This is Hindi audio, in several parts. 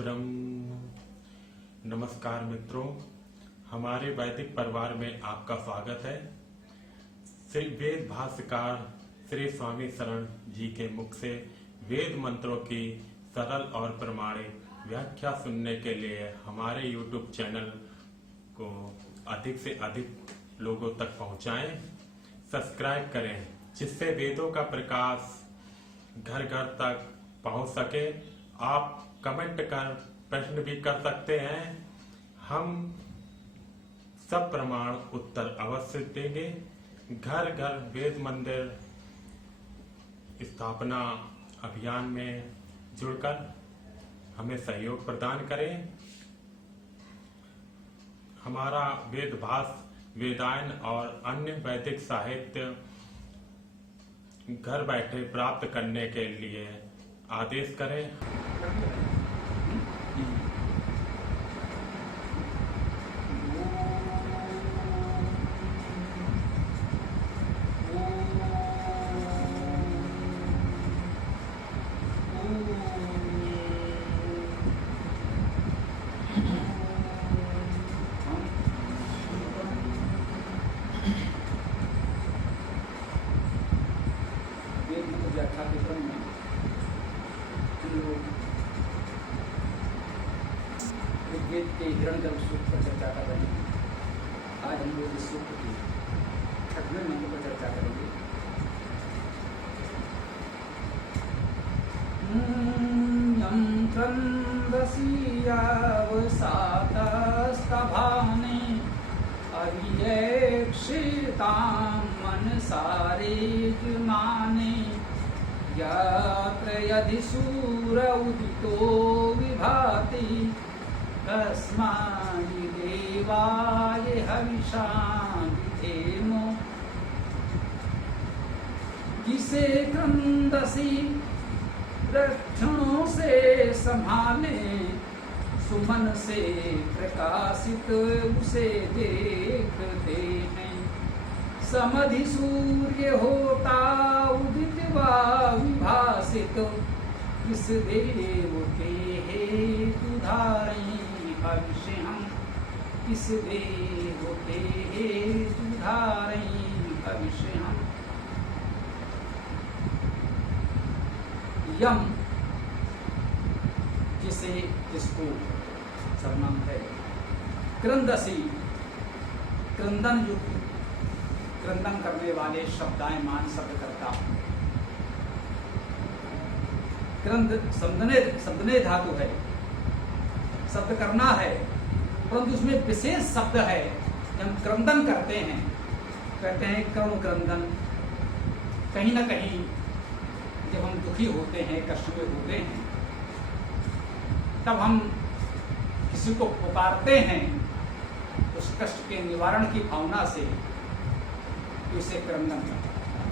ब्रह्म। नमस्कार मित्रों, हमारे वैदिक परिवार में आपका स्वागत है। श्री वेद भाष्यकार श्री स्वामी शरण जी के मुख से वेद मंत्रों की सरल और प्रमाणिक व्याख्या सुनने के लिए हमारे YouTube चैनल को अधिक से अधिक लोगों तक पहुंचाएं, सब्सक्राइब करें, जिससे वेदों का प्रकाश घर घर तक पहुंच सके। आप कमेंट कर प्रश्न भी कर सकते हैं, हम सब प्रमाण उत्तर अवश्य देंगे। घर घर वेद मंदिर स्थापना अभियान में जुड़कर हमें सहयोग प्रदान करें। हमारा वेद भाष्य, वेदायन और अन्य वैदिक साहित्य घर बैठे प्राप्त करने के लिए आदेश करें। व्याख्या के क्रम में हम लोग ऋग्वेद के हिरण्यगर्भ सूत्र पर चर्चा कर रहे हैं। आज हम लोग इस सूत्र की 6वें मंत्र पर चर्चा करेंगे। यत्र यदि सूर उदितो विभाति तस्मै देवाय हविषा विधेम। जिसे क्रंदसी लक्षणों से संभाले, सुमन से प्रकाशित उसे देखते हैं। समधि सूर्य होता उदित व विभासित, इस देव के हेतु धारें भविष्य हम। इस देव के हेतु धारें भविष्य हम। यम जिसको सर्वनाम है। क्रंदसी क्रंदन युक्त, क्रंदन करने वाले शब्दायमान शब्दकर्ता। क्रंद शब्दने धातु है, शब्द करना है, परंतु उसमें विशेष शब्द है। हम क्रंदन करते हैं, कहते हैं करुण क्रंदन। कहीं ना कहीं जब हम दुखी होते हैं, कष्ट में होते हैं, तब हम किसी को पुकारते हैं उस कष्ट के निवारण की भावना से, इसे क्रंदन करता है।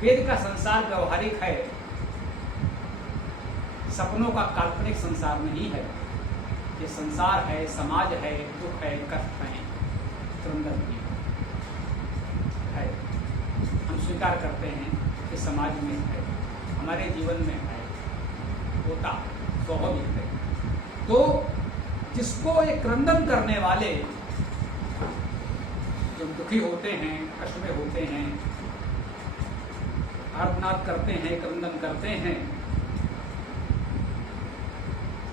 वेद का संसार व्यवहारिक है, सपनों का काल्पनिक संसार नहीं है। ये संसार है, समाज है, दुख है, कष्ट है, क्रंदन भी है। हम स्वीकार करते हैं कि समाज में है, हमारे जीवन में है, होता स्वाभाविक है। तो जिसको ये क्रंदन करने वाले, जो दुखी होते हैं, कष्ट में होते हैं, आर्तनाद करते हैं, क्रंदन करते हैं,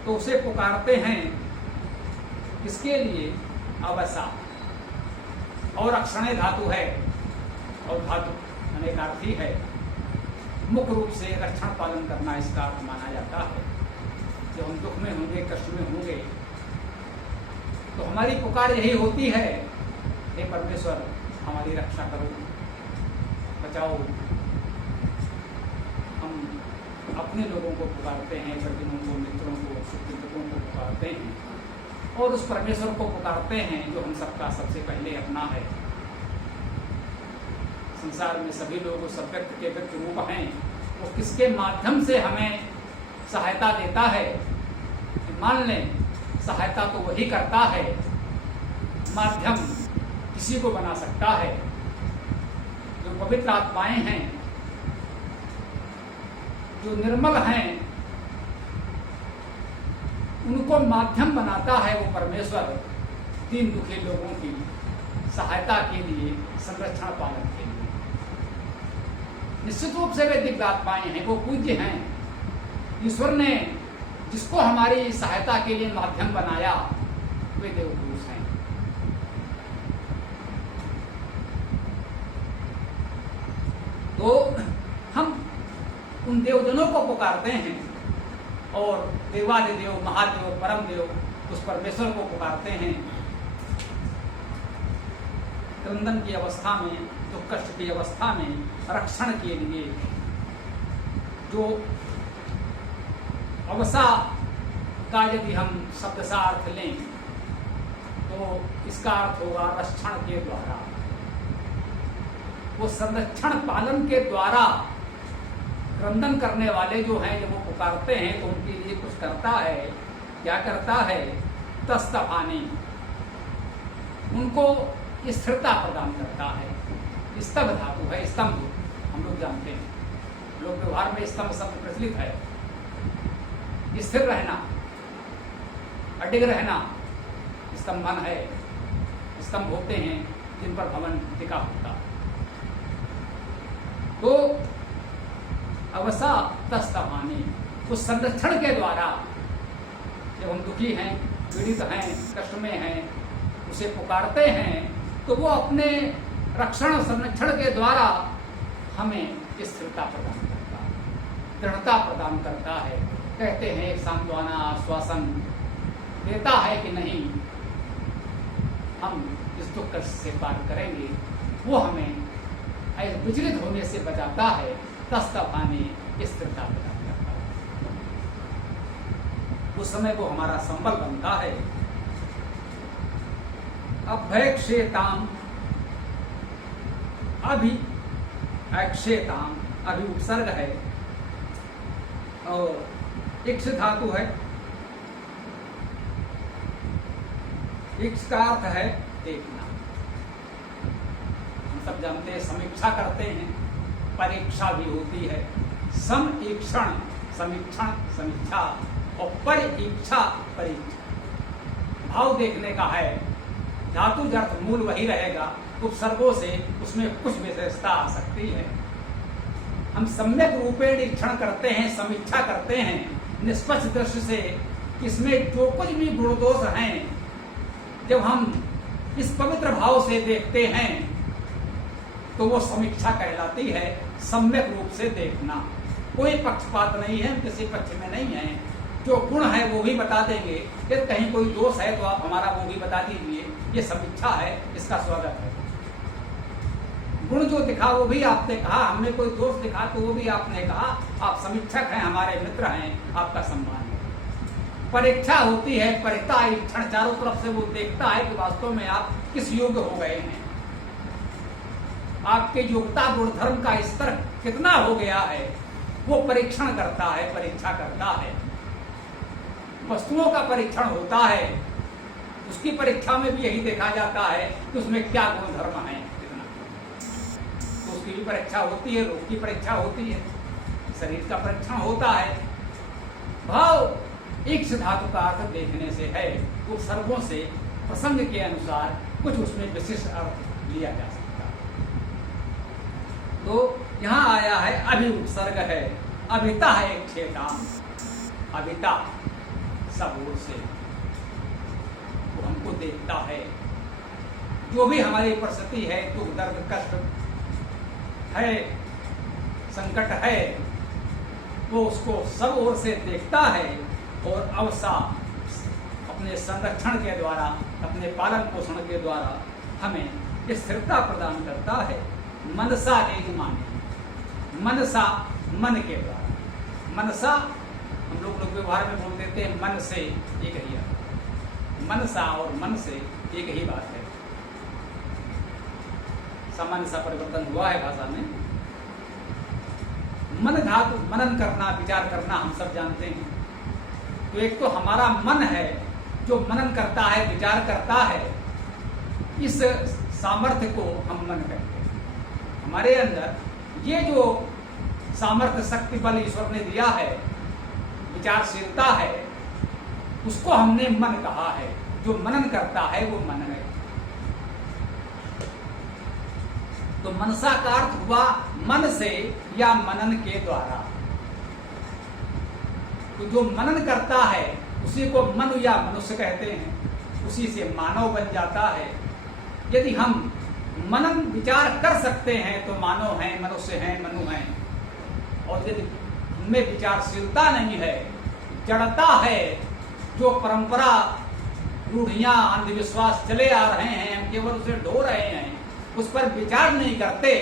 तो उसे पुकारते हैं। किसके लिए? अवसा। और अक्षणे धातु है, और धातु अनेकार्थी है। मुख्य रूप से रक्षण पालन करना इसका अर्थ माना जाता है। जब हम दुख में होंगे, कष्ट में होंगे, तो हमारी पुकार यही होती है, हे परमेश्वर हमारी रक्षा करो, बचाओ। हम अपने लोगों को पुकारते हैं, परिजनों को, मित्रों को, सुखों को पुकारते हैं, और उस परमेश्वर को पुकारते हैं जो हम सबका सबसे पहले अपना है। संसार में सभी लोग सब व्यक्ति के व्यक्ति रूप हैं। वो किसके माध्यम से हमें सहायता देता है? मान लें सहायता तो वही करता है, माध्यम किसी को बना सकता है। जो पवित्र आत्माएं हैं जो निर्मल हैं उनको माध्यम बनाता है वो परमेश्वर दीन दुखी लोगों की सहायता के लिए, संरक्षण पालन के लिए। निश्चित रूप से वे दिव्य आत्माएं हैं, वो पूज्य हैं। ईश्वर ने जिसको हमारी सहायता के लिए माध्यम बनाया वे देवपुरुष हैं। तो हम उन देवजनों को पुकारते हैं और देवादिदेव, महादेव, परम देव उस परमेश्वर को पुकारते हैं। क्रंदन की अवस्था में, दुख कष्ट की अवस्था में रक्षण के लिए जो अवसा का यदि हम शब्द सा अर्थ लें तो इसका अर्थ होगा रक्षण के द्वारा। वो संरक्षण पालन के द्वारा क्रंदन करने वाले जो हैं, जब वो पुकारते हैं तो उनके लिए कुछ करता है। क्या करता है? तस्तभानी, उनको स्थिरता प्रदान करता है। स्तंभ धातु है, स्तंभ हम लोग जानते हैं, लोक व्यवहार में स्तंभ शब्द प्रचलित है। स्थिर रहना, अडिग रहना स्तंभन है। स्तंभ होते हैं जिन पर भवन टिका होता। तो अवसा तस्तभानी, उस संरक्षण के द्वारा जब हम दुखी हैं, पीड़ित हैं, कष्ट में हैं, उसे पुकारते हैं तो वो अपने रक्षण संरक्षण के द्वारा हमें स्थिरता प्रदान करता है, दृढ़ता प्रदान करता है। कहते हैं एक सांत्वना, आश्वासन देता है कि नहीं, हम इस दुख कष्ट से पार करेंगे। वो हमें विचलित होने से बचाता है। तस्तभानी, स्थिरता प्रदान करता है। उस समय वो हमारा संबल बनता है। अभयक्षेताम, अभी अक्षेताम, अभी उपसर्ग है और इक्ष धातु है। इक्ष का अर्थ है देखना। हम सब जानते हैं, समीक्षा करते हैं, परीक्षा भी होती है। समीक्षण, समीक्षण, समीक्षा, और परीक्षा, परीक्षा भाव देखने का है। धातु अर्थ मूल वही रहेगा, उपसर्गों से उसमें कुछ विशेषता आ सकती है। हम सम्यक रूपेण ईक्षण करते हैं, समीक्षा करते हैं निष्पक्ष दृष्टि से, इसमें जो कुछ भी गुण दोष हैं, जब हम इस पवित्र भाव से देखते हैं तो वो समीक्षा कहलाती है। सम्यक रूप से देखना, कोई पक्षपात नहीं है, किसी पक्ष में नहीं है। जो गुण है वो भी बता देंगे, यदि कहीं कोई दोष है तो आप हमारा वो भी बता दीजिए। ये समीक्षा है, इसका स्वागत है। गुण जो दिखा वो भी आपने कहा, हमने कोई दोष दिखा तो वो भी आपने कहा। आप समीक्षक हैं, हमारे मित्र हैं, आपका सम्मान है। परीक्षा होती है, परीक्षा ईक्षण, चारों तरफ से वो देखता है कि वास्तव में आप किस योग्य हो गए हैं, आपके योग्यता गुण धर्म का स्तर कितना हो गया है, वो परीक्षण करता है, परीक्षा करता है। वस्तुओं का परीक्षण होता है, उसकी परीक्षा में भी यही देखा जाता है कि उसमें क्या गुण धर्म है, कितना। तो उसकी भी परीक्षा होती है, रोग की परीक्षा होती है, शरीर का परीक्षण होता है। भाव इक्ष धातु का अर्थ देखने से है, उपसर्गों से प्रसंग के अनुसार कुछ उसमें विशिष्ट अर्थ लिया जा सकता है। तो यहाँ आया है अभि उपसर्ग है, अभिता है एक क्षेत्राम, अभिता सब ओर से वो हमको देखता है। जो भी हमारी परिस्थिति है, दुख दर्द कष्ट है, संकट है, वो उसको सब ओर से देखता है और अवसा अपने संरक्षण के द्वारा, अपने पालन पोषण के द्वारा हमें स्थिरता प्रदान करता है। मनसा यजमानी, मनसा मन के द्वारा, मनसा हम लोग व्यवहार में बोल देते हैं मन से, एक ही है। मनसा और मन से एक ही बात है, सामान्य सा परिवर्तन हुआ है भाषा में। मन धातु मनन करना, विचार करना, हम सब जानते हैं। तो एक तो हमारा मन है जो मनन करता है, विचार करता है, इस सामर्थ्य को हम मन कहते हैं। हमारे अंदर ये जो सामर्थ्य शक्ति बल ईश्वर ने दिया है, विचारशीलता है, उसको हमने मन कहा है। जो मनन करता है वो मन है। तो मनसा का अर्थ हुआ मन से या मनन के द्वारा। तो जो मनन करता है उसी को मनु या मनुष्य कहते हैं, उसी से मानव बन जाता है। यदि हम मनन विचार कर सकते हैं तो मानव हैं, मनुष्य हैं, मनु हैं। और यदि उनमें विचारशीलता नहीं है, जड़ता है, जो परंपरा रूढ़ियां अंधविश्वास चले आ रहे हैं, हम केवल उसे ढो रहे हैं, उस पर विचार नहीं करते,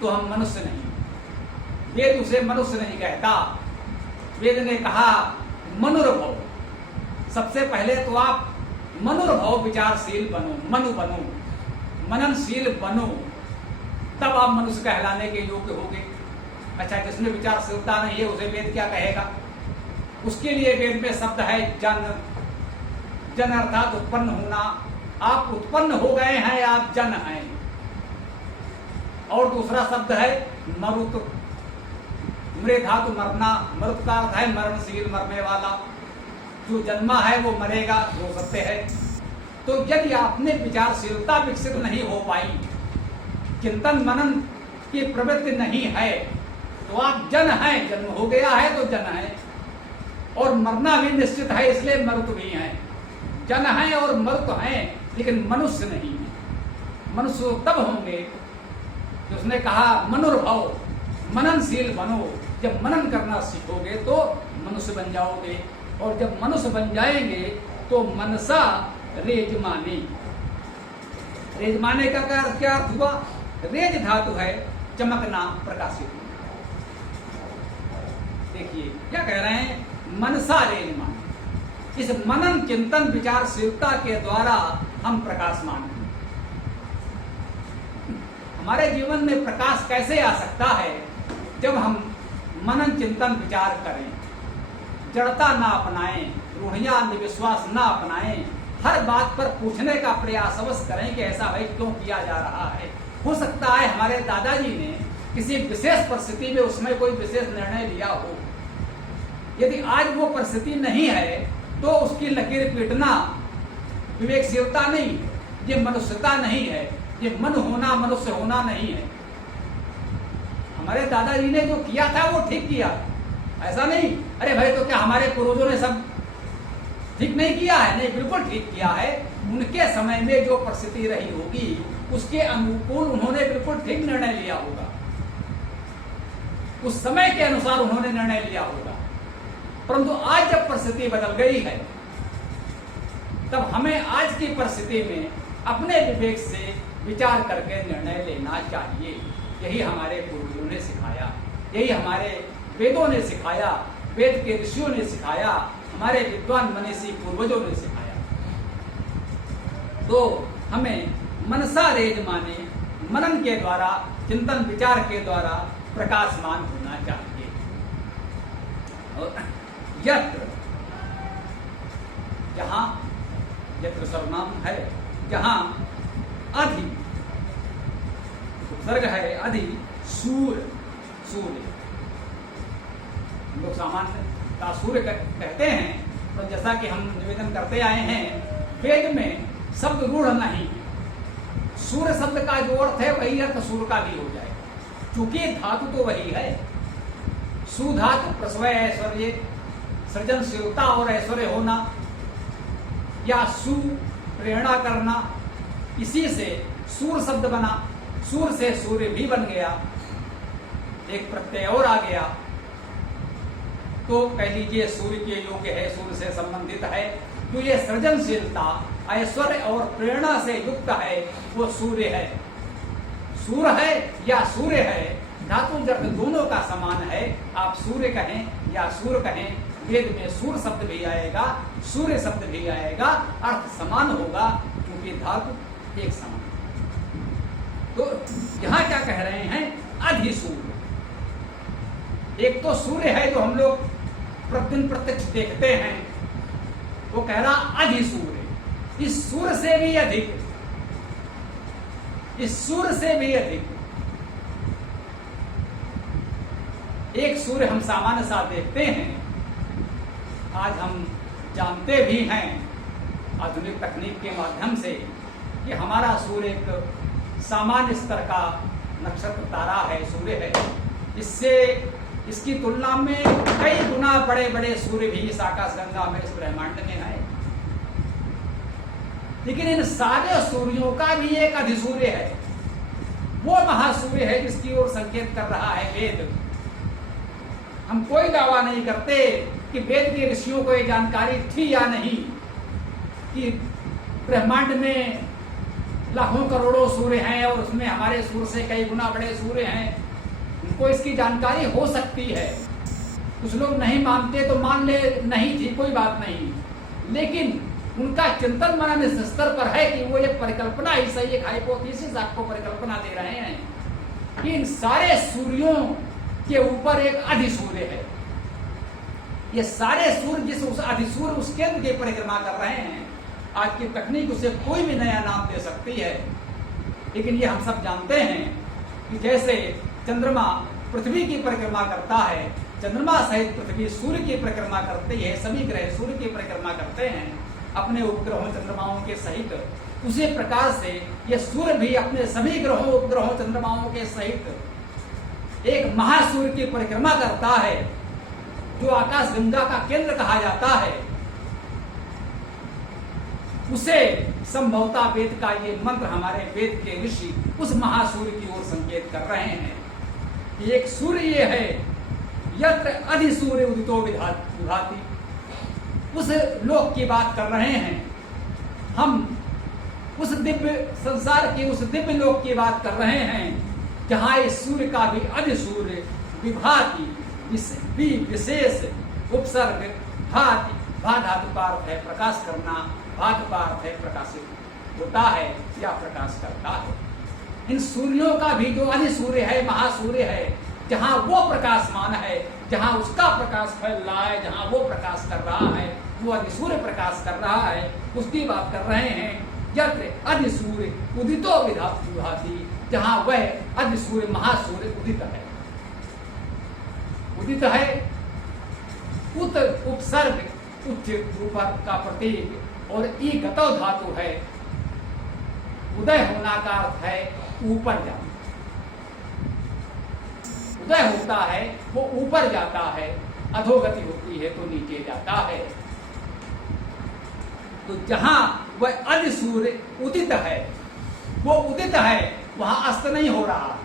तो हम मनुष्य नहीं। वेद उसे मनुष्य नहीं कहता। वेद ने कहा मनुर्भव। सबसे पहले तो आप मनुर्भव विचारशील बनो, मनु बनो, मननशील बनो, तब आप मनुष्य कहलाने के योग्य होंगे। अच्छा, जिसमें विचारशीलता नहीं है उसे वेद क्या कहेगा? उसके लिए वेद में शब्द है जन। जन अर्थात उत्पन्न होना। आप उत्पन्न हो गए हैं, आप जन हैं। और दूसरा शब्द है मरुत। मृ धातु मरना, मरुत का अर्थ है मरणशील, मरने वाला। जो जन्मा है वो मरेगा, हो सकते है। तो यदि आपने विचारशीलता विकसित नहीं हो पाई, चिंतन मनन की प्रवृत्ति नहीं है, तो आप जन हैं। जन्म हो गया है तो जन है, और मरना भी निश्चित है, इसलिए मरुत भी हैं। जन हैं और मरुत हैं, लेकिन मनुष्य नहीं है। मनुष्य तब होंगे, उसने कहा मनुर्भव, मननशील बनो। जब मनन करना सीखोगे तो मनुष्य बन जाओगे, और जब मनुष्य बन जाएंगे तो मनसा रेजमाने। रेजमाने का क्या अर्थ हुआ? रेज धातु है चमकना, प्रकाशित। देखिए क्या कह रहे हैं, मनसा रेजमाने। इस मनन चिंतन विचारशीलता के द्वारा हम प्रकाशमान हैं। हमारे जीवन में प्रकाश कैसे आ सकता है? जब हम मनन चिंतन विचार करें, जड़ता ना अपनाएं, रूढ़ियां अंधविश्वास ना अपनाएं, हर बात पर पूछने का प्रयास अवश्य करें कि ऐसा भाई क्यों किया जा रहा है। हो सकता है हमारे दादाजी ने किसी विशेष परिस्थिति में उसमें कोई विशेष निर्णय लिया हो। यदि आज वो परिस्थिति नहीं है तो उसकी लकीर पीटना विवेकशीलता नहीं है, ये मनुष्यता नहीं है, ये मन होना, मनुष्य होना नहीं है। हमारे दादाजी ने जो किया था वो ठीक किया, ऐसा नहीं अरे भाई तो क्या हमारे पूर्वजों ने सब ठीक नहीं किया है? नहीं, बिल्कुल ठीक किया है। उनके समय में जो परिस्थिति रही होगी उसके अनुकूल उन्होंने बिल्कुल ठीक निर्णय लिया होगा, उस समय के अनुसार उन्होंने निर्णय लिया होगा। परंतु आज जब परिस्थिति बदल गई है, तब हमें आज की परिस्थिति में अपने विवेक से विचार करके निर्णय लेना चाहिए। यही हमारे पूर्वजों ने सिखाया, यही हमारे वेदों ने सिखाया, वेद के ऋषियों ने सिखाया, हमारे विद्वान मनीषी पूर्वजों ने सिखाया। तो हमें मनसा रेज माने, मनन के द्वारा, चिंतन विचार के द्वारा प्रकाशमान होना चाहिए। और यत्र, जहां यत्र सर्वनाम है, जहां अधि उपसर्ग है, अधि सूर्य, सूर्य लोग सामान्य सूर्य कहते हैं, तो जैसा कि हम निवेदन करते आए हैं, वेद में शब्द रूढ़ नहीं। सूर्य शब्द का जो अर्थ है वही अर्थ सूर्य का भी हो जाए, क्योंकि धातु तो वही है। सुधातु प्रसव ऐश्वर्य, सृजनशीलता और ऐश्वर्य होना, या सु प्रेरणा करना, इसी से सूर्य शब्द बना। सूर्य से सूर्य भी बन गया, एक प्रत्यय और आ गया, तो कह लीजिए सूर्य के योग्य है, सूर्य से संबंधित है। तो ये सृजनशीलता, ऐश्वर्य और प्रेरणा से युक्त है, वो सूर्य है। सूर्य है या सूर्य है, धातु जर्थ दोनों का समान है। आप सूर्य कहें या सूर्य कहें, वेद में सूर्य शब्द भी आएगा, सूर्य शब्द भी आएगा, अर्थ समान होगा, क्योंकि धातु एक समान। तो यहां क्या कह रहे हैं, अधिसूर्य। एक तो सूर्य है जो हम लोग प्रतिदिन प्रत्यक्ष देखते हैं, वो कह रहा अधिसूर्य। इस सूर्य से भी अधिक, इस सूर्य से भी अधिक एक सूर्य हम सामान्य सा देखते हैं, आज हम जानते भी हैं आधुनिक तकनीक के माध्यम से कि हमारा सूर्य एक सामान्य स्तर का नक्षत्र तारा है, सूर्य है। इससे इसकी तुलना में कई गुना बड़े बड़े सूर्य भी इस आकाशगंगा में, इस ब्रह्मांड में है। लेकिन इन सारे सूर्यों का भी एक अधिसूर्य है, वो महासूर्य है जिसकी ओर संकेत कर रहा है वेद। हम कोई दावा नहीं करते कि वेद के ऋषियों को ये जानकारी थी या नहीं कि ब्रह्मांड में लाखों करोड़ों सूर्य हैं और उसमें हमारे सूर्य से कई गुना बड़े सूर्य हैं। उनको इसकी जानकारी हो सकती है, कुछ लोग नहीं मानते तो मान ले, नहीं थी कोई बात नहीं। लेकिन उनका चिंतन मनन इस स्तर पर है कि वो एक परिकल्पना ही सही, एक हाइपोथेसिस आपको परिकल्पना दे रहे हैं कि इन सारे सूर्यों के ऊपर एक अधिसूर्य है। ये सारे सूर्य जिस उस अधिसूर्य उस केंद्र की परिक्रमा कर रहे हैं, आज की तकनीक उसे कोई भी नया नाम दे सकती है, लेकिन ये हम सब जानते हैं कि जैसे चंद्रमा पृथ्वी की परिक्रमा करता है, चंद्रमा सहित पृथ्वी सूर्य की परिक्रमा करती है, सभी ग्रह सूर्य की परिक्रमा करते हैं अपने उपग्रहों चंद्रमाओं के सहित, उसी प्रकार से ये सूर्य भी अपने सभी ग्रहों उपग्रहों चंद्रमाओं के सहित एक महासूर्य की परिक्रमा करता है, जो आकाशगंगा का केंद्र कहा जाता है। उसे संभवतः वेद का ये मंत्र, हमारे वेद के ऋषि उस महासूर्य की ओर संकेत कर रहे हैं। एक सूर्य ये है यत्र अधिसूर्य उदितो विभाति, उस लोक की बात कर रहे हैं हम, उस दिव्य संसार के उस दिव्य लोक की बात कर रहे हैं जहां इस सूर्य का भी अधिसूर्य विभाति, विशेष उपसर्ग भाति, भा धातु का अर्थ है प्रकाश करना, भात का अर्थ है प्रकाशित होता है या प्रकाश करता है। इन सूर्यों का भी जो अधिसूर्य है, महासूर्य है, जहां वो प्रकाशमान है, जहां उसका प्रकाश फैल रहा है, जहां वो प्रकाश कर रहा है, वो अधिसूर्य प्रकाश कर रहा है, उसकी बात कर रहे हैं। यत्र अधिसूर्य उदितो विभाति, जहां वह अधिसूर्य महासूर्य उदित है, उदित है। उत उपसर्ग उच्च ऊपर का प्रतीक और ई गतो धातु है। उदय होना का अर्थ है ऊपर जाना, उदय होता है वो ऊपर जाता है, अधोगति होती है तो नीचे जाता है। तो जहां वह अधिसूर्य उदित है, वो उदित है, वहां अस्त नहीं हो रहा,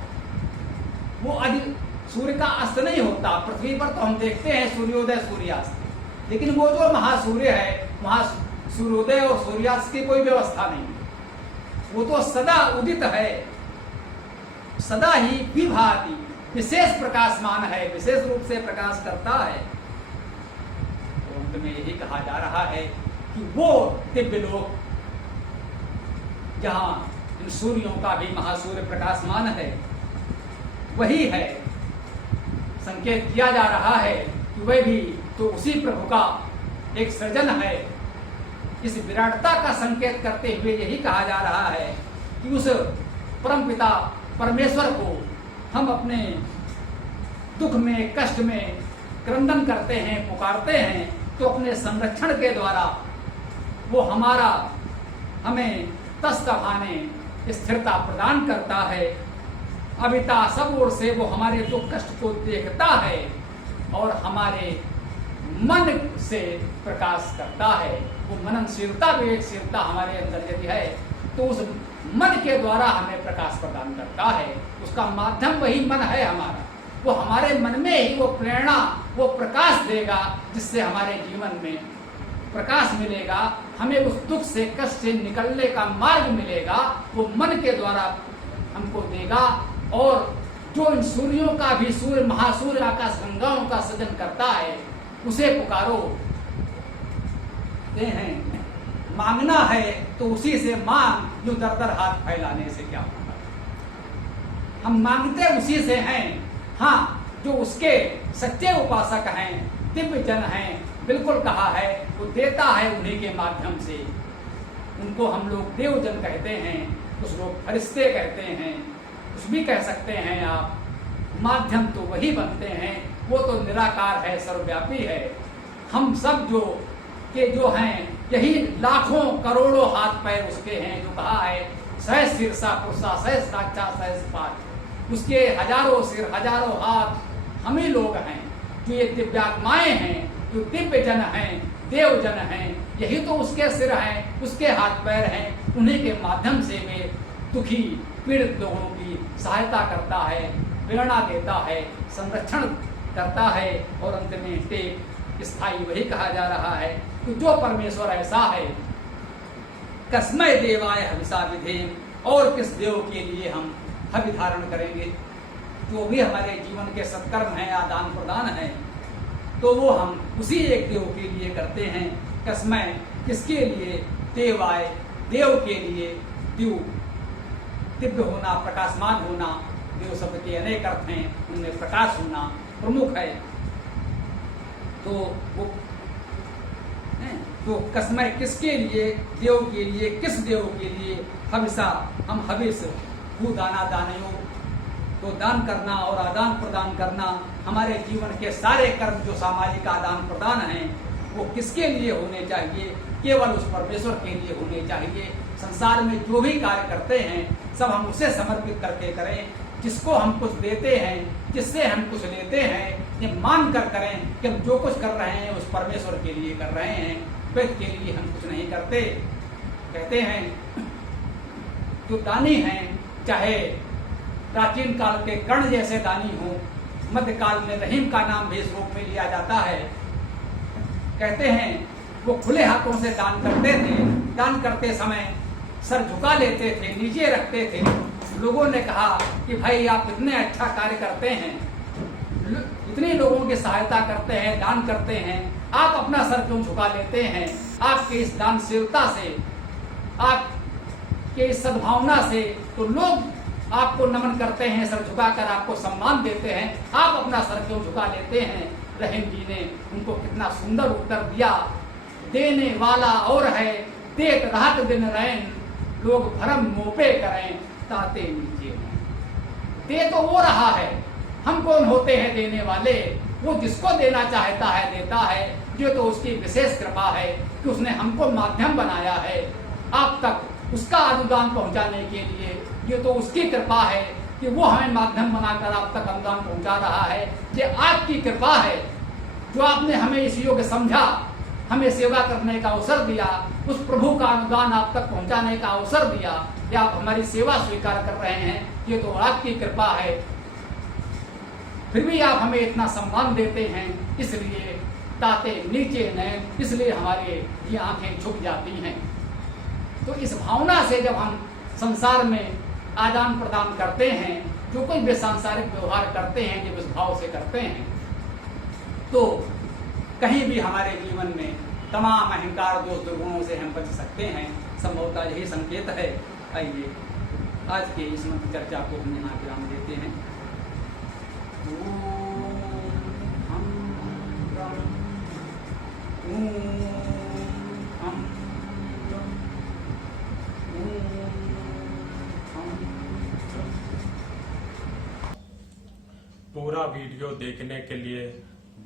वो सूर्य का अस्त नहीं होता। पृथ्वी पर तो हम देखते हैं सूर्योदय सूर्यास्त, लेकिन वो जो महासूर्य है वहां सूर्योदय और सूर्यास्त की कोई व्यवस्था नहीं, वो तो सदा उदित है, सदा ही विभाति, विशेष प्रकाशमान है, विशेष रूप से प्रकाश करता है। तो अंत में यही कहा जा रहा है कि वो दिव्य लोक जहां इन सूर्यों का भी महासूर्य प्रकाशमान है, वही है। संकेत किया जा रहा है कि वह भी तो उसी प्रभु का एक सृजन है। इस विराटता का संकेत करते हुए यही कहा जा रहा है कि उस परमपिता परमेश्वर को हम अपने दुख में, कष्ट में क्रंदन करते हैं, पुकारते हैं, तो अपने संरक्षण के द्वारा वो हमें तस्त खाने स्थिरता प्रदान करता है। अभिता सब ओर से वो हमारे दुख कष्ट को देखता है और हमारे मन से प्रकाश करता है। वो मननशीलता, विवेकशीलता हमारे अंदर यदि है तो उस मन के द्वारा हमें प्रकाश प्रदान करता है। उसका माध्यम वही मन है हमारा, वो हमारे मन में ही वो प्रेरणा, वो प्रकाश देगा जिससे हमारे जीवन में प्रकाश मिलेगा, हमें उस दुख से, कष्ट से निकलने का मार्ग मिलेगा, वो मन के द्वारा हमको देगा। और जो इन सूर्यों का भी, सूर्य महासूर्य आकाश गंगाओं का सृजन करता है, उसे पुकारो। हैं मांगना है तो उसी से मांग, जो दर दर हाथ फैलाने से क्या होगा। हम मांगते उसी से हैं। हाँ, जो उसके सच्चे उपासक हैं, दिव्य जन हैं, बिल्कुल कहा है, वो देता है उन्हीं के माध्यम से। उनको हम लोग देवजन कहते हैं, कुछ लोग फरिश्ते कहते हैं, कुछ भी कह सकते हैं आप। माध्यम तो वही बनते हैं, वो तो निराकार है, सर्वव्यापी है। हम सब जो हैं यही लाखों करोड़ों हाथ पैर उसके हैं, जो कहा है सहज शीर्षा पुरुषा सहज साक्षा सहज पाठ, उसके हजारों सिर हजारों हाथ हम ही लोग हैं। जो ये दिव्यात्माएं हैं, जो दिव्य जन हैं, देव जन हैं, यही तो उसके सिर हैं, उसके हाथ पैर हैं। उन्हीं के माध्यम से वे दुखी पीड़ित लोगों की सहायता करता है, प्रेरणा देता है, संरक्षण करता है और अंत में टेक स्थायी वही कहा जा रहा है। तो जो परमेश्वर ऐसा है, कस्मै देवाय हविषा विधेम, और किस देव के लिए हम हवि धारण करेंगे। जो भी हमारे जीवन के सत्कर्म हैं, आदान प्रदान है, तो वो हम उसी एक देव के लिए करते हैं। कस्मै किसके लिए, देवाय देव के लिए, दिव्य होना, प्रकाशमान होना, देव शब्द के अनेक अर्थ हैं, उनमें प्रकाश होना प्रमुख है। तो कस्मै किसके लिए, देव के लिए, किस देव के लिए, हविषा हम हविष भूदाना दानयों, तो दान करना और आदान प्रदान करना, हमारे जीवन के सारे कर्म जो सामाजिक आदान प्रदान हैं वो किसके लिए होने चाहिए, केवल उस परमेश्वर के लिए होने चाहिए। संसार में जो भी कार्य करते हैं सब हम उसे समर्पित करके करें। जिसको हम कुछ देते हैं, जिससे हम कुछ लेते हैं, ये मान कर करें कि हम जो कुछ कर रहे हैं उस परमेश्वर के लिए कर रहे हैं, व्यक्ति के लिए हम कुछ नहीं करते। कहते हैं जो दानी हैं, चाहे प्राचीन काल के कर्ण जैसे दानी हो, मध्यकाल में रहीम का नाम भी इस रूप में लिया जाता है। कहते हैं वो खुले हाथों से दान करते थे, दान करते समय सर झुका लेते थे, नीचे रखते थे। लोगों ने कहा कि भाई आप इतने अच्छा कार्य करते हैं, इतने लोगों की सहायता करते हैं, दान करते हैं, आप अपना सर क्यों झुका लेते हैं। आपके इस दानशीलता से, आपके इस सद्भावना से तो लोग आपको नमन करते हैं, सर झुकाकर आपको सम्मान देते हैं, आप अपना सर क्यों झुका लेते हैं। रहीम जी ने उनको कितना सुंदर उत्तर दिया, देने वाला और है, देत रात दिन रैन, लोग भरम मोपे करें, ताते नीचे दे तो वो रहा है, हम कौन होते हैं देने वाले। वो जिसको देना चाहता है देता है। ये तो उसकी विशेष कृपा है कि उसने हमको माध्यम बनाया है आप तक उसका अनुदान पहुंचाने के लिए। ये तो उसकी कृपा है कि वो हमें माध्यम बनाकर आप तक अनुदान पहुंचा रहा है। ये आपकी कृपा है जो आपने हमें इस योग्य समझा, हमें सेवा करने का अवसर दिया, उस प्रभु का अनुदान आप तक पहुंचाने का अवसर दिया, या आप हमारी सेवा स्वीकार कर रहे हैं। ये तो आपकी कृपा है। फिर भी आप हमें इतना सम्मान देते हैं, इसलिए ताते नीचे नयन, इसलिए हमारे ये आंखें झुक जाती हैं। तो इस भावना से जब हम संसार में आदान प्रदान करते हैं, जो कोई भी सांसारिक व्यवहार करते हैं, जब इस भाव से करते हैं, तो कहीं भी हमारे जीवन में तमाम अहंकार दोष दुर्गुणों से हम बच सकते हैं। संभवतः यही संकेत है। आइए आज के इस मंत्र चर्चा को हम यहाँ विराम देते हैं। पूरा वीडियो देखने के लिए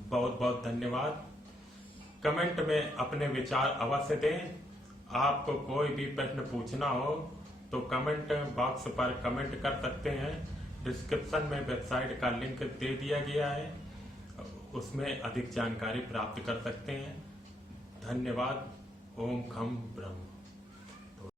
बहुत बहुत धन्यवाद। कमेंट में अपने विचार अवश्य दें। आपको कोई भी प्रश्न पूछना हो तो कमेंट बॉक्स पर कमेंट कर सकते हैं। डिस्क्रिप्शन में वेबसाइट का लिंक दे दिया गया है, उसमें अधिक जानकारी प्राप्त कर सकते हैं। धन्यवाद। ओम खम ब्रह्म।